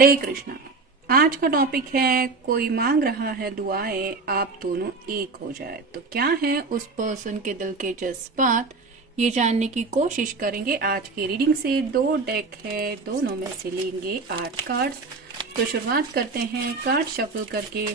हरे कृष्णा। आज का टॉपिक है कोई मांग रहा है दुआएं, आप दोनों एक हो जाए। तो क्या है उस पर्सन के दिल के जज्बात, ये जानने की कोशिश करेंगे आज की रीडिंग से। 2 डेक है, दोनों में से लेंगे 8 कार्ड्स। तो शुरुआत करते हैं कार्ड शफल करके।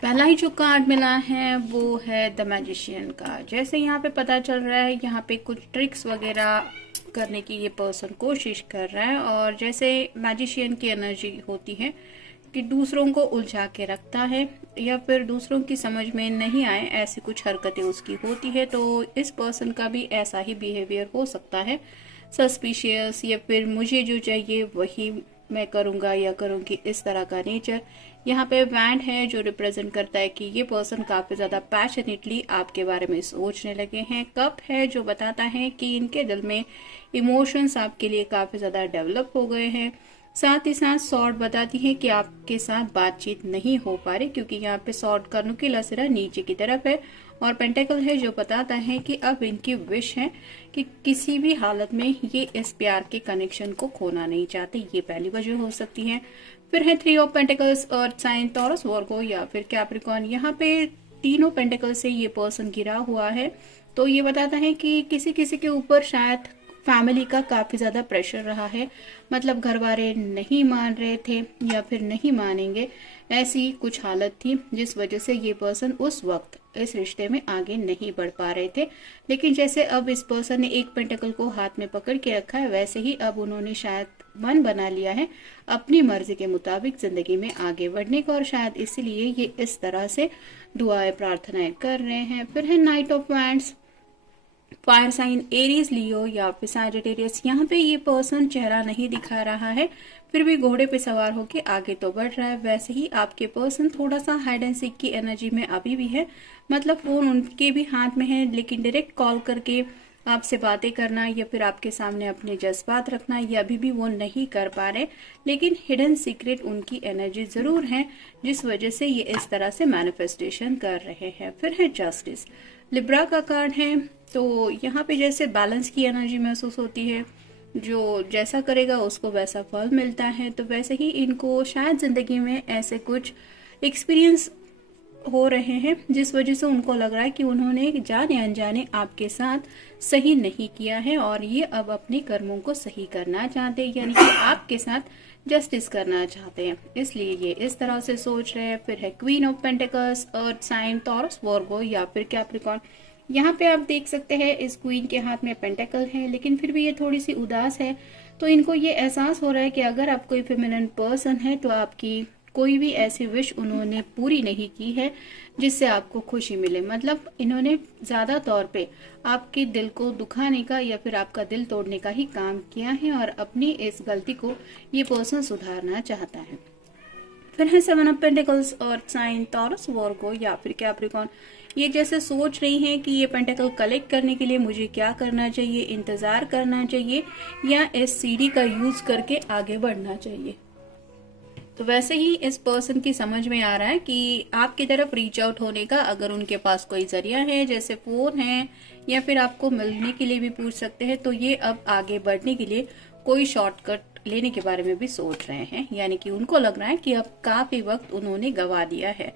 पहला ही जो कार्ड मिला है वो है द मैजिशियन का। जैसे यहाँ पे पता चल रहा है, यहाँ पे कुछ ट्रिक्स वगैरह करने की ये पर्सन कोशिश कर रहा है। और जैसे मैजिशियन की एनर्जी होती है कि दूसरों को उलझा के रखता है या फिर दूसरों की समझ में नहीं आए, ऐसी कुछ हरकतें उसकी होती है। तो इस पर्सन का भी ऐसा ही बिहेवियर हो सकता है, सस्पिशियस, या फिर मुझे जो चाहिए वही मैं करूंगा या करूंगी, इस तरह का नेचर। यहाँ पे वैंड है जो रिप्रेजेंट करता है कि ये पर्सन काफी ज्यादा पैशनेटली आपके बारे में सोचने लगे हैं। कप है जो बताता है कि इनके दिल में इमोशंस आपके लिए काफी ज्यादा डेवलप हो गए हैं। साथ ही साथ सॉर्ड बताती है कि आपके साथ बातचीत नहीं हो पा रही, क्योंकि यहाँ पे सॉर्ड का नुकीला सिरा नीचे की तरफ है। और पेंटेकल है जो बताता है कि अब इनकी विश है कि किसी भी हालत में ये इस प्यार के कनेक्शन को खोना नहीं चाहते। ये पहली वजह हो सकती है। फिर है 3 ऑफ पेंटेकल्स और साइन टॉरस वर्गो या फिर कैप्रिकॉर्न। यहाँ पे तीनों पेंटेकल से ये पर्सन घिरा हुआ है। तो ये बताता है कि किसी किसी के ऊपर शायद फैमिली का काफी ज्यादा प्रेशर रहा है, मतलब घर वाले नहीं मान रहे थे या फिर नहीं मानेंगे, ऐसी कुछ हालत थी जिस वजह से ये पर्सन उस वक्त इस रिश्ते में आगे नहीं बढ़ पा रहे थे। लेकिन जैसे अब इस पर्सन ने एक पेंटेकल को हाथ में पकड़ के रखा है, वैसे ही अब उन्होंने शायद मन बना लिया है अपनी मर्जी के मुताबिक जिंदगी में आगे बढ़ने का, और शायद इसीलिए ये इस तरह से दुआएं प्रार्थनाएं कर रहे हैं। फिर है knight of wands, fire sign Aries, Leo या फिर सैजिटेरियस। यहाँ पे ये पर्सन चेहरा नहीं दिखा रहा है, फिर भी घोड़े पे सवार होके आगे तो बढ़ रहा है। वैसे ही आपके पर्सन थोड़ा सा हाइड एंड सीक की एनर्जी में अभी भी है, मतलब फोन उनके भी हाथ में है, लेकिन डायरेक्ट कॉल करके आपसे बातें करना या फिर आपके सामने अपने जज्बात रखना, ये अभी भी वो नहीं कर पा रहे। लेकिन हिडन सीक्रेट उनकी एनर्जी जरूर है, जिस वजह से ये इस तरह से मैनिफेस्टेशन कर रहे हैं। फिर है जस्टिस, लिब्रा का कार्ड है। तो यहाँ पे जैसे बैलेंस की एनर्जी महसूस होती है, जो जैसा करेगा उसको वैसा फल मिलता है। तो वैसे ही इनको शायद जिंदगी में ऐसे कुछ एक्सपीरियंस हो रहे हैं जिस वजह से उनको लग रहा है कि उन्होंने जाने अनजाने आपके साथ सही नहीं किया है, और ये अब अपने कर्मों को सही करना चाहते हैं, यानी कि आपके साथ जस्टिस करना चाहते हैं, इसलिए ये इस तरह से सोच रहे हैं। फिर है क्वीन ऑफ पेंटिकल्स और साइन टॉरस वर्गो या फिर कैप्रिकॉर्न। यहाँ पे आप देख सकते हैं इस क्वीन के हाथ में पेंटेकल है, लेकिन फिर भी ये थोड़ी सी उदास है। तो इनको ये एहसास हो रहा है कि अगर आप कोई फेमिनिन पर्सन है तो आपकी कोई भी ऐसी विश उन्होंने पूरी नहीं की है जिससे आपको खुशी मिले। मतलब इन्होंने ज्यादा तौर पे आपके दिल को दुखाने का या फिर आपका दिल तोड़ने का ही काम किया है, और अपनी इस गलती को ये पर्सन सुधारना चाहता है। फिर है 7 ऑफ पेंटिकल्स और साइन टॉरस वर्गो या फिर कैप्रिकॉर्न। ये जैसे सोच रही हैं कि ये पेंटिकल कलेक्ट करने के लिए मुझे क्या करना चाहिए, इंतजार करना चाहिए या इस सीढ़ी का यूज करके आगे बढ़ना चाहिए। तो वैसे ही इस पर्सन की समझ में आ रहा है कि आपकी तरफ रीच आउट होने का अगर उनके पास कोई जरिया है, जैसे फोन है या फिर आपको मिलने के लिए भी पूछ सकते हैं, तो ये अब आगे बढ़ने के लिए कोई शॉर्टकट लेने के बारे में भी सोच रहे हैं, यानी कि उनको लग रहा है कि अब काफी वक्त उन्होंने गवा दिया है।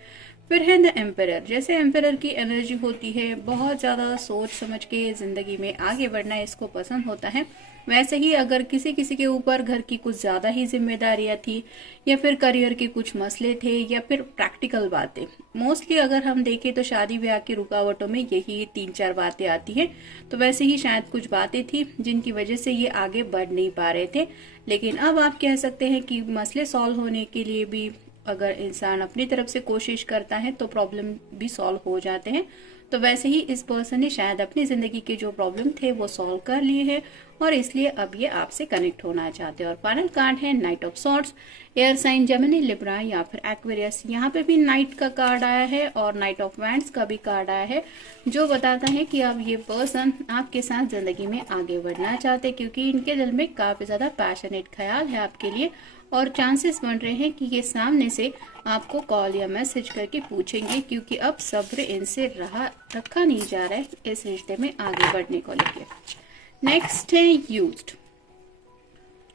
फिर है द एम्परर। जैसे एम्परर की एनर्जी होती है, बहुत ज्यादा सोच समझ के जिंदगी में आगे बढ़ना इसको पसंद होता है। वैसे ही अगर किसी किसी के ऊपर घर की कुछ ज्यादा ही जिम्मेदारियां थी, या फिर करियर के कुछ मसले थे, या फिर प्रैक्टिकल बातें, मोस्टली अगर हम देखें तो शादी ब्याह की रुकावटों में यही 3-4 बातें आती हैं। तो वैसे ही शायद कुछ बातें थी जिनकी वजह से ये आगे बढ़ नहीं पा रहे थे। लेकिन अब आप कह सकते हैं कि मसले सॉल्व होने के लिए भी अगर इंसान अपनी तरफ से कोशिश करता है तो प्रॉब्लम भी सॉल्व हो जाते हैं। तो वैसे ही इस पर्सन ने शायद अपनी जिंदगी के जो प्रॉब्लम थे वो सॉल्व कर लिए हैं, और इसलिए अब ये आपसे कनेक्ट होना चाहते हैं। और फाइनल कार्ड है knight of swords. Air sign Gemini, Libra या फिर एक्वेरियस। यहाँ पे भी नाइट का कार्ड आया है और नाइट ऑफ वैंड्स का भी कार्ड आया है, जो बताता है कि अब ये पर्सन आपके साथ जिंदगी में आगे बढ़ना चाहते हैं, क्योंकि इनके दिल में काफी ज्यादा पैशनेट ख्याल है आपके लिए, और चांसेस बन रहे हैं कि ये सामने से आपको कॉल या मैसेज करके पूछेंगे, क्योंकि अब सब्र इनसे रखा नहीं जा रहा है इस रिश्ते में आगे बढ़ने को लेके। नेक्स्ट है यूज्ड।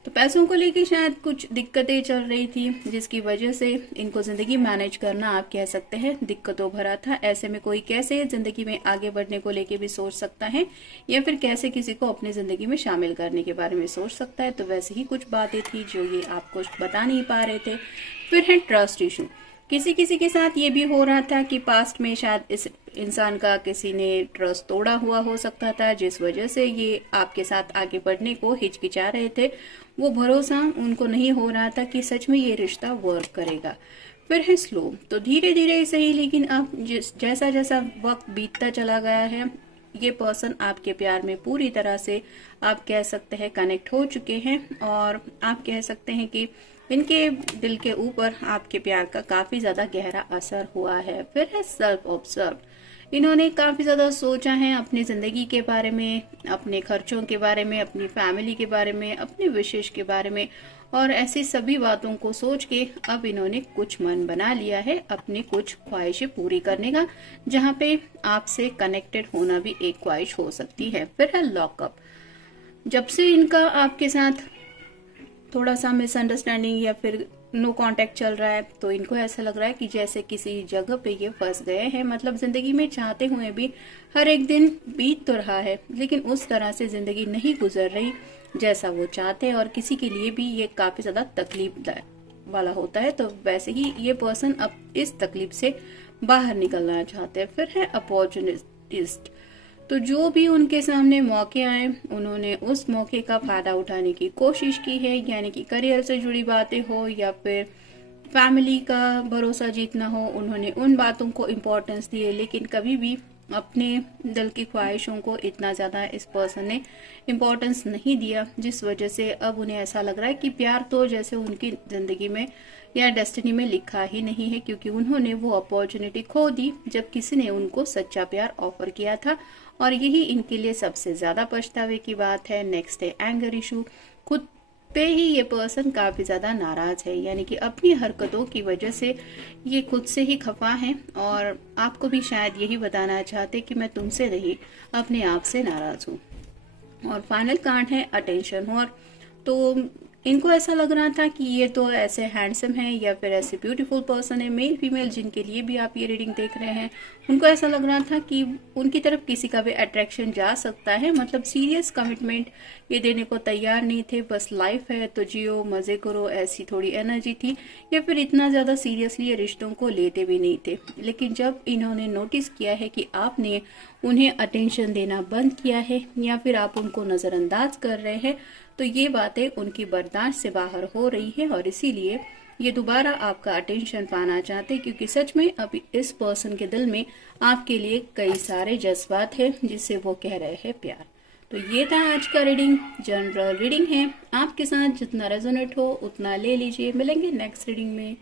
तो पैसों को लेके शायद कुछ दिक्कतें चल रही थी, जिसकी वजह से इनको जिंदगी मैनेज करना आप कह सकते हैं दिक्कतों भरा था। ऐसे में कोई कैसे जिंदगी में आगे बढ़ने को लेके भी सोच सकता है, या फिर कैसे किसी को अपनी जिंदगी में शामिल करने के बारे में सोच सकता है। तो वैसे ही कुछ बातें थी जो ये आपको बता नहीं पा रहे थे। फिर है ट्रस्ट इशू। किसी किसी के साथ ये भी हो रहा था कि पास्ट में शायद इस इंसान का किसी ने ट्रस्ट तोड़ा हुआ हो सकता था, जिस वजह से ये आपके साथ आगे बढ़ने को हिचकिचा रहे थे। वो भरोसा उनको नहीं हो रहा था कि सच में ये रिश्ता वर्क करेगा। फिर है स्लो। तो धीरे धीरे सही, लेकिन अब जैसा जैसा वक्त बीतता चला गया है, ये पर्सन आपके प्यार में पूरी तरह से आप कह सकते हैं कनेक्ट हो चुके हैं, और आप कह सकते हैं कि इनके दिल के ऊपर आपके प्यार का काफी ज्यादा गहरा असर हुआ है। फिर है सेल्फ ऑब्जर्व। इन्होंने काफी ज्यादा सोचा है अपनी जिंदगी के बारे में, अपने खर्चों के बारे में, अपनी फैमिली के बारे में, अपने विशेष के बारे में, और ऐसी सभी बातों को सोच के अब इन्होंने कुछ मन बना लिया है अपनी कुछ ख्वाहिशें पूरी करने का, जहाँ पे आपसे कनेक्टेड होना भी एक ख्वाहिश हो सकती है। फिर है लॉकअप। जब से इनका आपके साथ थोड़ा सा मिसअंडरस्टैंडिंग या फिर नो कांटेक्ट चल रहा है, तो इनको ऐसा लग रहा है कि जैसे किसी जगह पे ये फंस गए हैं। मतलब जिंदगी में चाहते हुए भी हर एक दिन बीत तो रहा है, लेकिन उस तरह से जिंदगी नहीं गुजर रही जैसा वो चाहते हैं, और किसी के लिए भी ये काफी ज्यादा तकलीफ वाला होता है। तो वैसे ही ये पर्सन अब इस तकलीफ से बाहर निकलना चाहते हैं। फिर है अपॉर्चुनिस्ट। तो जो भी उनके सामने मौके आए, उन्होंने उस मौके का फायदा उठाने की कोशिश की है, यानी कि करियर से जुड़ी बातें हो या फिर फैमिली का भरोसा जीतना हो, उन्होंने उन बातों को इम्पोर्टेंस दी है, लेकिन कभी भी अपने दिल की ख्वाहिशों को इतना ज्यादा इस पर्सन ने इम्पोर्टेंस नहीं दिया, जिस वजह से अब उन्हें ऐसा लग रहा है कि प्यार तो जैसे उनकी जिंदगी में या डेस्टिनी में लिखा ही नहीं है, क्योंकि उन्होंने वो अपॉर्चुनिटी खो दी जब किसी ने उनको सच्चा प्यार ऑफर किया था, और यही इनके लिए सबसे ज्यादा पछतावे की बात है। नेक्स्ट है एंगर इशू। खुद पे ही ये पर्सन काफी ज्यादा नाराज है, यानी कि अपनी हरकतों की वजह से ये खुद से ही खफा है, और आपको भी शायद यही बताना चाहते कि मैं तुमसे नहीं अपने आप से नाराज हूँ। और फाइनल कार्ड है अटेंशन। और तो इनको ऐसा लग रहा था कि ये तो ऐसे हैंडसम है या फिर ऐसे ब्यूटीफुल पर्सन है, मेल फीमेल जिनके लिए भी आप ये रीडिंग देख रहे हैं, उनको ऐसा लग रहा था कि उनकी तरफ किसी का भी अट्रैक्शन जा सकता है। मतलब सीरियस कमिटमेंट ये देने को तैयार नहीं थे, बस लाइफ है तो जियो, मजे करो, ऐसी थोड़ी एनर्जी थी, या फिर इतना ज्यादा सीरियसली ये रिश्तों को लेते भी नहीं थे। लेकिन जब इन्होंने नोटिस किया है कि आपने उन्हें अटेंशन देना बंद किया है या फिर आप उनको नजरअंदाज कर रहे हैं, तो ये बातें उनकी बर्दाश्त से बाहर हो रही है, और इसीलिए ये दोबारा आपका अटेंशन पाना चाहते हैं, क्योंकि सच में अभी इस पर्सन के दिल में आपके लिए कई सारे जज्बात हैं जिससे वो कह रहे हैं प्यार। तो ये था आज का रीडिंग। जनरल रीडिंग है, आपके साथ जितना रेजोनेट हो उतना ले लीजिए। मिलेंगे नेक्स्ट रीडिंग में।